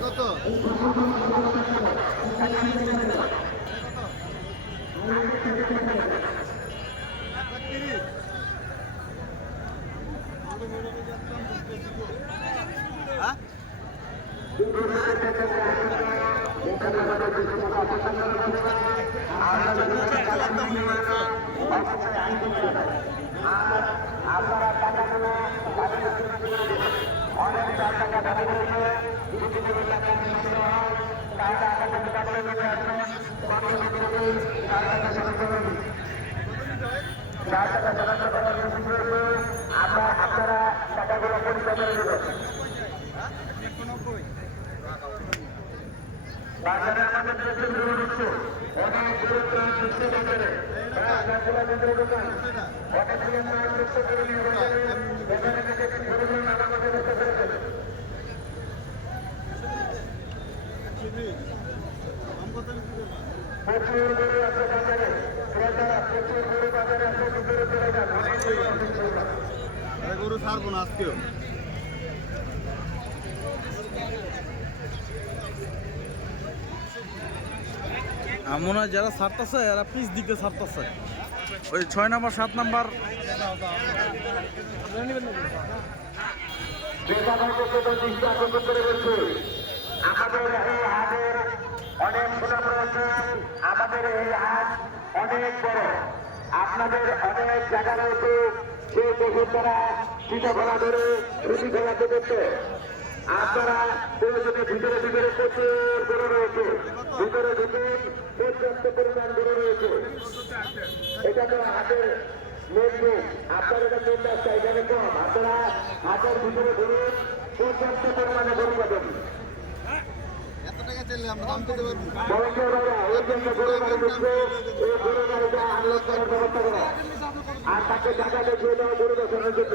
কত হ্যাঁ বাজারে আমাদের দেশে বেরো হচ্ছে অনেক গুরুত্ব দিচ্ছে বাজারে হ্যাঁ গাছগুলা কেন্দ্র দোকান অনেক দিকে মায়ের যুক্ত করে নিয়ে বাজারে এখানে থেকে গরুগুলো করে প্রচুর গরু আছে বাজারে ক্রেতা প্রচুর গরু বাজারে আজকেও। মনে হয় যারা ছাড়তেছে, এরা পিস দিকে ছাড়তেছে। ওই ছয় নাম্বার, সাত নাম্বার। আমাদের এই হাটের অনেক রয়েছে আমাদের এই হাট অনেক বড়। আপনাদের অনেক জায়গা রয়েছে সেই দেশের দ্বারা চিটা খেলা ধরে রুটি খেলা করছে আপনারা প্রয়োজনে ভিতরে ভিতরে প্রচুর গরু রয়েছে। ভিতরে ঢুকে পর্যাপ্ত পরিমাণ গরু রয়েছে। এটা তো মেন রোড আপনার এটা মেন রাস্তা এখানে কম। আপনারা হাটের ভিতরে ঘুরুন পর্যাপ্ত পরিমাণে গরু পাবেন। আর তাকে জায়গা দেখিয়ে দেওয়া গরু দেখানোর জন্য।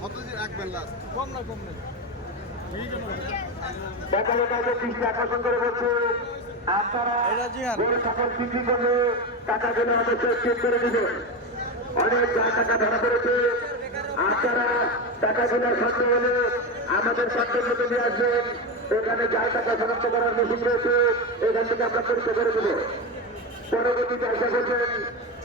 কত দিন রাখবেন লাস্ট। দেখা যাচ্ছে দৃষ্টি আকর্ষণ করে বলছে আপনারা সকল বিক্রি করলে টাকাগুলো অবশ্যই চেক করে দিবেন। অনেক যা টাকা ধরা পড়েছে আপনারা টাকাগুলো সাথে হলে আমাদের সাথে মতো নিয়ে আসবেন। এখানে যা টাকা শনাক্ত করার মেশিন রয়েছে এখান থেকে আমরা পরীক্ষা করে দেবো। পরবর্তীতে আশা করছেন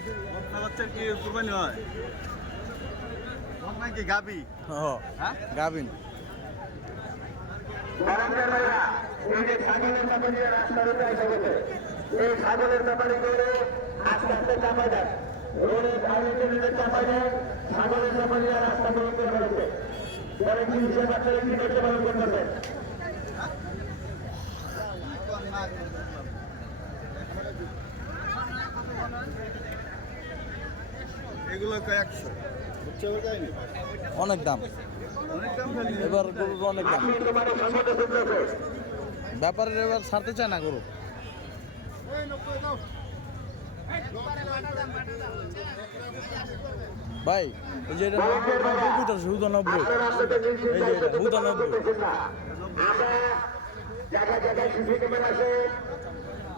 বাচ্চার কি কুরবানি হয়? বকনা কি গাবি? হ্যাঁ? গাবিন। এই যে ছাগলের ব্যাপারে রাস্তার উপরে এসে গেছে, এই ছাগলের ব্যাপারে করে আস্তে আস্তে চাপা যান রোডের ধারে টেনে চাপা যান ছাগলের ব্যাপারে যে রাস্তা বন্ধ করে ফেলেছে পরে পুলিশের বাচ্চারা কি করতে পালন করতেছেন এগুলো একশো। অনেক দাম। এবার গরুর অনেক দাম। ব্যাপারের এবার ছাড়তে চায় না গরু। ভাই এই যে এটা নব্বই হুদা নব্বই আপনারা আপনাদের নিজ নিজ এই যে এটা,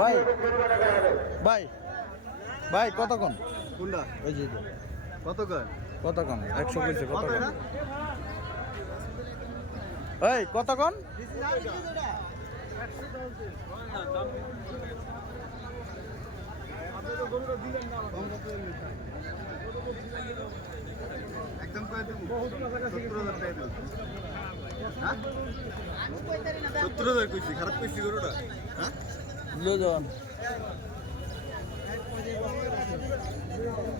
ভাই। ভাই ভাই কত কন কোনটা এই যে এটা। কত কয় একশো কইছে কত কত কন এই কত কন একদম করে দেবো। সত্তর হাজার টাকা দেবো। সত্তর কইছি খারাপ কইছি গরুটা? হ্যাঁ?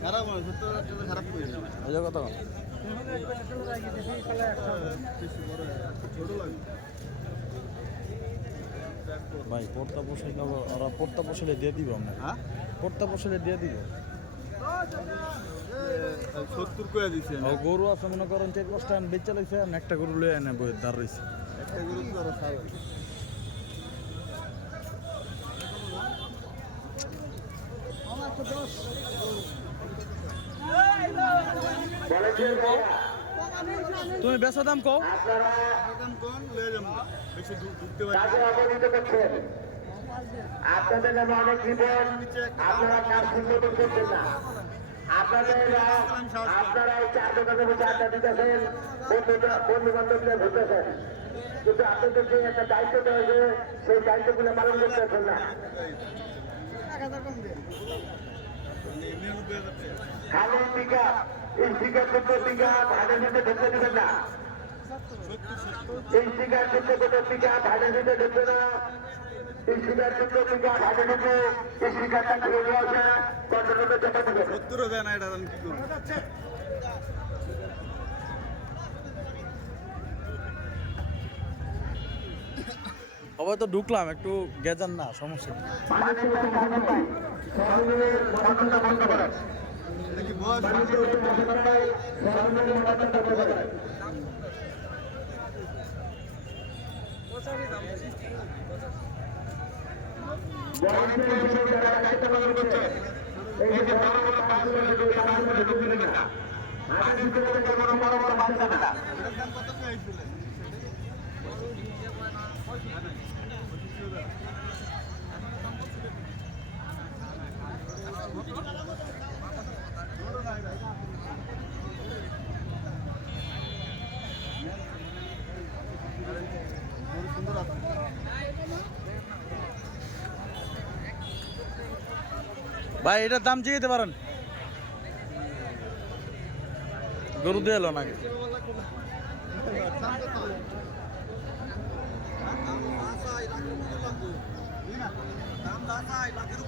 খারাপ খারাপ কইছি। কত ভাই পড়তা বসাইলে ওরা পড়তা বসাইলে দিয়ে দিব আমরা। হ্যাঁ? পড়তা বসাইলে দিয়ে দিব। সত্তর করে দিছি ও গরু আছে মনে করেন চার পাঁচটা বেচে লাইছে আর একটা গরু লয়ে এনে বই দাঁড় রয়েছে। একটা গরু তুমি বেচা দাম কও? আপনাদের নামে অনেক বিপদ আপনারা কাজ সুন্দর করছেন না আপনারা এই চার দোকানে বসে আড্ডা দিতেছেন বন্ধু বান্ধবরা ঘুরতেছেন। কিন্তু আপনাদের যে একটা দায়িত্ব দেওয়া হয়েছে সেই দায়িত্বগুলো পালন করতেছেন না। খালি টিকা এই টিকা সত্য টিকা ভাড়া দিতে ঢুকতে দেবেন না। এই টিকা দিতে ঢুকবে না। না এটা আমি কি করব সবাই তো ঢুকলাম একটু গেজান না সমস্যা নেই। মানুষের কাছে টাকা পাই সরকারের বন্ধনটা বন্ধ করেন এটা কি বয়স মানুষের কাছে টাকা পাই সরকারের বন্ধনটা বন্ধ করেন বয়সের হিসেবে যারা দায়িত্ব পালন করছে এই যে বড় বড় বাসগুলো থেকে বাসগুলো ঢুকে দেবেন না আগে দিতে গেলে কোনো বড় বড় বাস যাবে না এটার দাম কত করে আইছিল সুন্দর আছে ভাই এটার দাম জিগাইতে পারেন। গরু দিয়ে এলো নাকি লাখের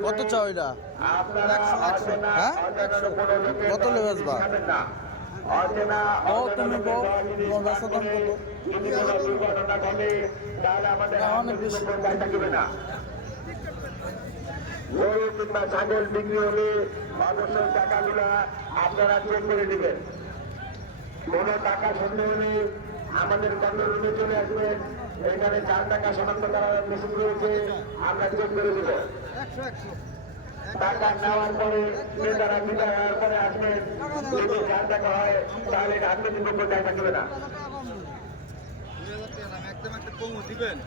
কত চাও এটা হ্যাঁ? কত লেবাস বা? তুমি তোমার দাম কত? অনেক বেশি। গরু কিংবা ছাগল বিক্রি হলে অবশ্যই টাকাগুলা আপনারা চেক করে দিবেন কোনো টাকা সন্দেহ নেই। আমাদের কন্ট্রোল রুমে চলে আসবেন এখানে চার টাকা শনাক্ত করার মেশিন রয়েছে। আমরা চেক করে দেবো টাকা নেওয়ার পরে নেতারা বিদায় হওয়ার পরে আসবেন যদি চার টাকা হয় তাহলে আপনি কিন্তু টাকা থাকবে না। একদম একটা কমও দিবেন।